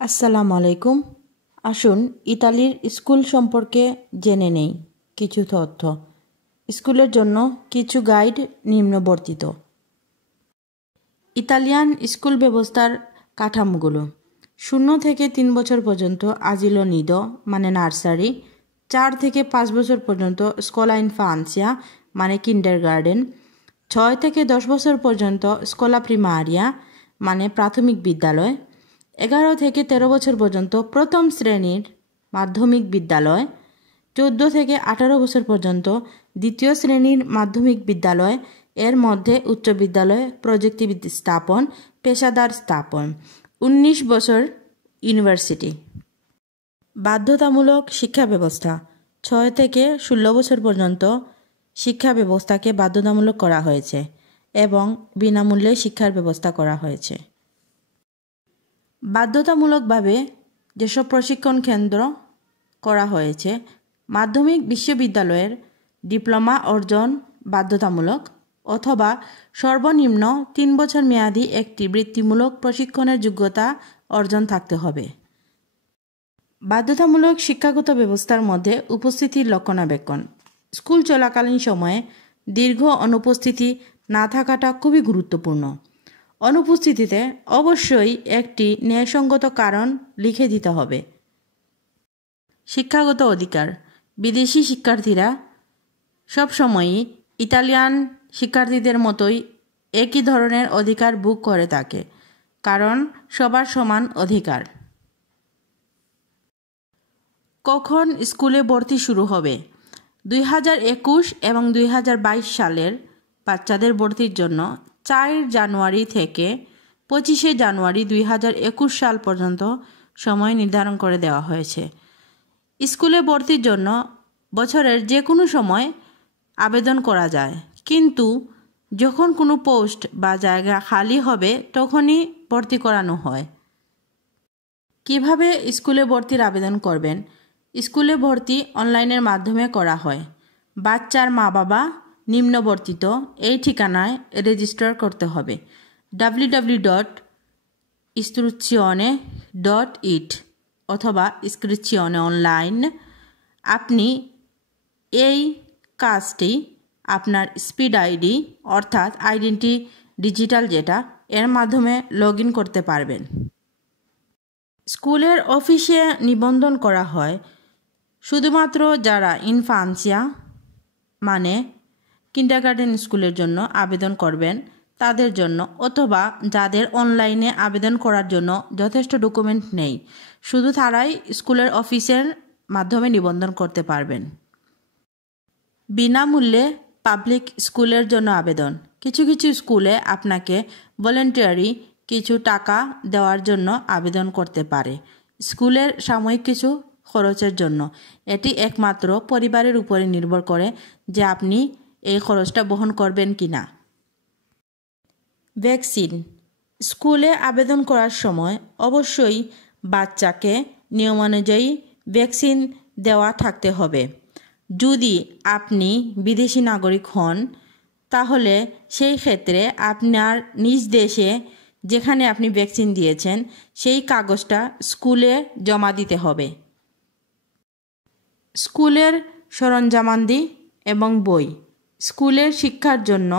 আসসালামু আলাইকুম। আসুন ইতালির স্কুল সম্পর্কে জেনে নেই কিছু তথ্য। স্কুলের জন্য কিছু গাইড নিম্নবর্তিত। ইতালিয়ান স্কুল ব্যবস্থার কাঠামোগুলো 0 থেকে 3 বছর পর্যন্ত আজিলো নিদো মানে নার্সারি, 4 থেকে 5 বছর পর্যন্ত স্কোলা ইনফান্সিয়া মানে কিন্ডারগার্টেন, 6 থেকে 10 বছর পর্যন্ত স্কোলা প্রিমারিয়া মানে প্রাথমিক বিদ্যালয়, 11 থেকে 13 বছর পর্যন্ত প্রথম শ্রেণীর মাধ্যমিক বিদ্যালয়, 14 থেকে 18 বছর পর্যন্ত দ্বিতীয় শ্রেণীর মাধ্যমিক বিদ্যালয়, এর মধ্যে উচ্চ বিদ্যালয়, প্রযুক্তি স্থাপন, পেশাদার স্থাপন, 19 বছর ইউনিভার্সিটি। বাধ্যতামূলক শিক্ষা ব্যবস্থা 6 থেকে 16 বছর পর্যন্ত শিক্ষা ব্যবস্থাকে বাধ্যতামূলক করা হয়েছে এবং বিনামূল্যে শিক্ষার ব্যবস্থা করা হয়েছে। বাধ্যতামূলকভাবে যেসব প্রশিক্ষণ কেন্দ্র করা হয়েছে: মাধ্যমিক বিশ্ববিদ্যালয়ের ডিপ্লোমা অর্জন বাধ্যতামূলক, অথবা সর্বনিম্ন 3 বছর মেয়াদী একটি বৃত্তিমূলক প্রশিক্ষণের যোগ্যতা অর্জন থাকতে হবে। বাধ্যতামূলক শিক্ষাগত ব্যবস্থার মধ্যে উপস্থিতির রক্ষণাবেক্ষণ। স্কুল চলাকালীন সময়ে দীর্ঘ অনুপস্থিতি না থাকাটা খুবই গুরুত্বপূর্ণ। অনুপস্থিতিতে অবশ্যই একটি ন্যায়সঙ্গত কারণ লিখে দিতে হবে। শিক্ষাগত অধিকার: বিদেশি শিক্ষার্থীরা সবসময়ই ইতালিয়ান শিক্ষার্থীদের মতোই একই ধরনের অধিকার ভোগ করে থাকে, কারণ সবার সমান অধিকার। কখন স্কুলে ভর্তি শুরু হবে? 2021 এবং 2022 সালের বাচ্চাদের ভর্তির জন্য 4 জানুয়ারি থেকে 25 জানুয়ারি 2021 সাল পর্যন্ত সময় নির্ধারণ করে দেওয়া হয়েছে। স্কুলে ভর্তির জন্য বছরের যে কোনো সময় আবেদন করা যায়, কিন্তু যখন কোনো পোস্ট বা জায়গা খালি হবে তখনই ভর্তি করানো হয়। কিভাবে স্কুলে ভর্তির আবেদন করবেন? স্কুলে ভর্তি অনলাইনের মাধ্যমে করা হয়। বাচ্চার মা বাবা নিম্নবর্তিত এই ঠিকানায় রেজিস্টার করতে হবে: www.istruzione.it অথবা ইসক্রিপশনে অনলাইন। আপনি এই কাজটি আপনার স্পিড আইডি অর্থাৎ আইডেন্টি ডিজিটাল যেটা, এর মাধ্যমে লগ ইন করতে পারবেন। স্কুলের অফিসে নিবন্ধন করা হয় শুধুমাত্র যারা ইনফান্সিয়া মানে কিন্ডারগার্টেন স্কুলের জন্য আবেদন করবেন তাদের জন্য, অথবা যাদের অনলাইনে আবেদন করার জন্য যথেষ্ট ডকুমেন্ট নেই, শুধু তারাই স্কুলের অফিসের মাধ্যমে নিবন্ধন করতে পারবেন। বিনামূল্যে পাবলিক স্কুলের জন্য আবেদন। কিছু কিছু স্কুলে আপনাকে ভলেন্টিয়ারি কিছু টাকা দেওয়ার জন্য আবেদন করতে পারে স্কুলের সাময়িক কিছু খরচের জন্য। এটি একমাত্র পরিবারের উপরে নির্ভর করে যে আপনি এই খরচটা বহন করবেন কিনা। ভ্যাকসিন: স্কুলে আবেদন করার সময় অবশ্যই বাচ্চাকে নিয়মানুযায়ী ভ্যাকসিন দেওয়া থাকতে হবে। যদি আপনি বিদেশি নাগরিক হন তাহলে সেই ক্ষেত্রে আপনার নিজ দেশে যেখানে আপনি ভ্যাকসিন দিয়েছেন সেই কাগজটা স্কুলে জমা দিতে হবে। স্কুলের সরঞ্জামাদি এবং বই: স্কুলের শিক্ষার জন্য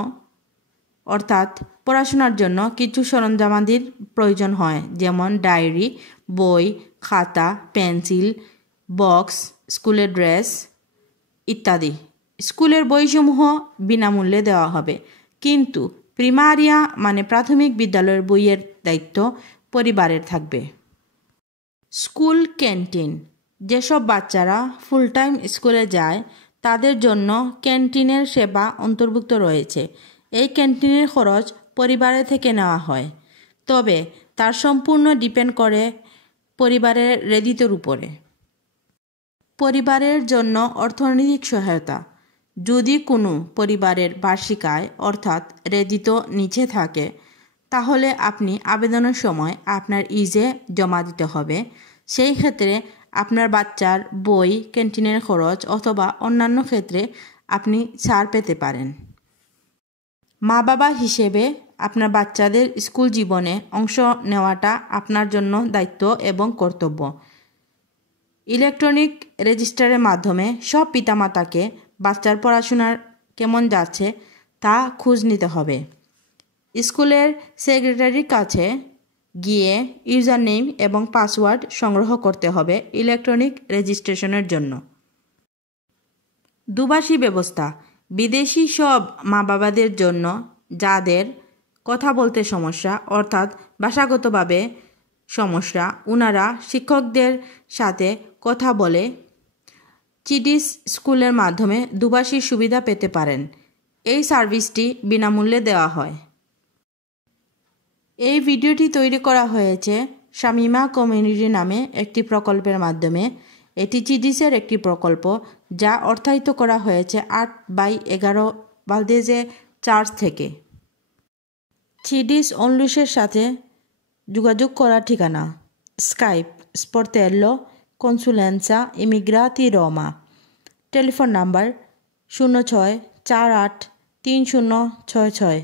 অর্থাৎ পড়াশোনার জন্য কিছু সরঞ্জামাদির প্রয়োজন হয়, যেমন ডায়েরি, বই, খাতা, পেন্সিল, বক্স, স্কুলের ড্রেস ইত্যাদি। স্কুলের বইসমূহ বিনামূল্যে দেওয়া হবে, কিন্তু প্রিমারিয়া মানে প্রাথমিক বিদ্যালয়ের বইয়ের দায়িত্ব পরিবারের থাকবে। স্কুল ক্যান্টিন: যেসব বাচ্চারা ফুল টাইম স্কুলে যায় তাদের জন্য ক্যান্টিনের সেবা অন্তর্ভুক্ত রয়েছে। এই ক্যান্টিনের খরচ পরিবারের থেকে নেওয়া হয়, তবে তার সম্পূর্ণ ডিপেন্ড করে পরিবারের রেদিতের উপরে। পরিবারের জন্য অর্থনৈতিক সহায়তা: যদি কোনো পরিবারের বার্ষিক আয় অর্থাৎ রেদিত নিচে থাকে তাহলে আপনি আবেদনের সময় আপনার ইজে জমা দিতে হবে। সেই ক্ষেত্রে আপনার বাচ্চার বই, ক্যান্টিনের খরচ অথবা অন্যান্য ক্ষেত্রে আপনি ছাড় পেতে পারেন। মা বাবা হিসেবে আপনার বাচ্চাদের স্কুল জীবনে অংশ নেওয়াটা আপনার জন্য দায়িত্ব এবং কর্তব্য। ইলেকট্রনিক রেজিস্টারের মাধ্যমে সব পিতামাতাকে বাচ্চার পড়াশোনার কেমন যাচ্ছে তা খোঁজ নিতে হবে। স্কুলের সেক্রেটারির কাছে গিয়ে ইউজার নেম এবং পাসওয়ার্ড সংগ্রহ করতে হবে ইলেকট্রনিক রেজিস্ট্রেশনের জন্য। দুভাষী ব্যবস্থা। বিদেশি সব মা বাবাদের জন্য যাদের কথা বলতে সমস্যা অর্থাৎ ভাষাগতভাবে সমস্যা, ওনারা শিক্ষকদের সাথে কথা বলে চিডিস স্কুলের মাধ্যমে দুভাষীর সুবিধা পেতে পারেন। এই সার্ভিসটি বিনামূল্যে দেওয়া হয়। এই ভিডিওটি তৈরি করা হয়েছে শামিমা কমিউনিটি নামে একটি প্রকল্পের মাধ্যমে। এটি চিডিসের একটি প্রকল্প যা অর্থায়িত করা হয়েছে 8/11 ভালদেজে চার্চ থেকে। চিডিস অনলুসের সাথে যোগাযোগ করার ঠিকানা: Skype Sportello Consulenza Immigrati Roma, telephone number 06483066,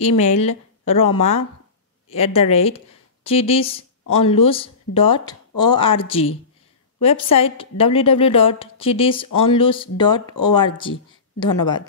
email roma@chidisonlus.org, website www.chidisonlus.org। ধন্যবাদ।